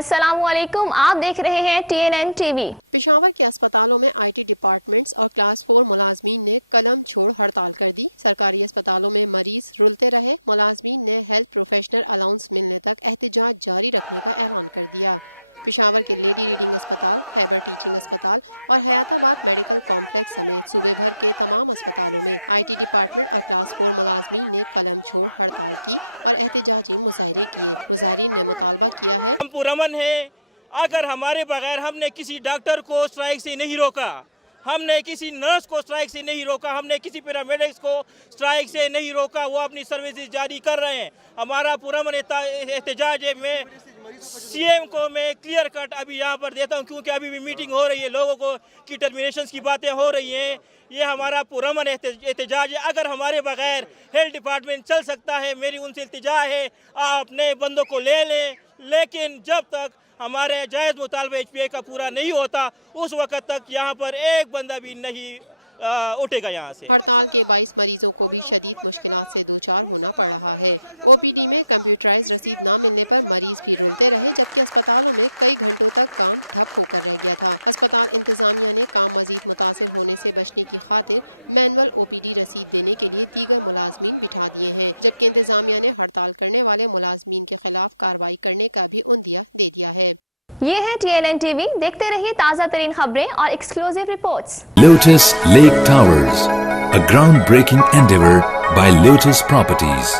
السلام علیکم، آپ دیکھ رہے ہیں TNN TV۔ پشاور کے ہسپتالوں میں IT ڈیپارٹمنٹس اور کلاس 4 ملازمین نے قلم چھوڑ ہڑتال کر دی۔ سرکاری ہسپتالوں میں مریض رلتے رہے، ملازمین نے ہیلتھ پروفیشنل الاونس ملنے تک احتجا جاری رکھنے کا اعلان کر دیا۔ پشاور کے لیڈی ریڈنگ ہسپتال، خیبر ٹیچنگ ہسپتال اور حیات آباد میڈیکل کمپلیکس سمیت صوبے بھر کے تمام ہسپتالوں میں IT ڈیپارٹمنٹ اور کلاس 4 ملازمین نے قلم چھوڑ ہڑتال کی اور احتجاجی مظاہرے کیے۔ مظاہرین نے مطالبہ کیا ہے، ہم پرامن ہیں، اگر ہمارے بغیر ہم نے کسی ڈاکٹر کو اسٹرائک سے نہیں روکا، ہم نے کسی نرس کو اسٹرائک سے نہیں روکا، ہم نے کسی پیرامیڈکس کو اسٹرائک سے نہیں روکا، وہ اپنی سروسز جاری کر رہے ہیں۔ ہمارا پرامن احتجاج ہے۔ میں CM کو میں کلیئر کٹ ابھی یہاں پر دیتا ہوں، کیونکہ ابھی بھی میٹنگ ہو رہی ہے، لوگوں کو کی ٹرمینیشنز کی باتیں ہو رہی ہیں۔ یہ ہمارا پرامن احتجاج ہے۔ اگر ہمارے بغیر ہیلتھ ڈپارٹمنٹ چل سکتا ہے، میری ان سے التجا ہے، آپ نئے بندوں کو لے لیں، لیکن جب تک ہمارے جائز مطالبہ HPA کا پورا نہیں ہوتا، اس وقت تک یہاں پر ایک بندہ بھی نہیں اٹھے گا یہاں سے۔ ہڑتال کے باعث مریضوں کو بھی شدید مشکلات سے دوچار ہونا پڑ رہا ہے۔ OPD میں کمپیوٹرائز رسید نہ ملنے پر مریض بھی رلتے رہے، جبکہ اسپتالوں میں کئی گھنٹوں تک کام ٹھپ ہو کر رہ گیا تھا۔ ہسپتال انتظامیہ نے کام مزید متاثر ہونے سے بچنے کی خاطر مینول OPD رسید دینے کے لیے دیگر ملازمین بٹھا دیے ہیں، جبکہ انتظامیہ نے ہڑتال کرنے والے ملازمین کے خلاف کارروائی کرنے کا بھی عندیہ دے دیا ہے۔ یہ ہے TNN TV، دیکھتے رہیے تازہ ترین خبریں اور exclusive reports. Lotus Lake Towers, a groundbreaking endeavor by Lotus Properties.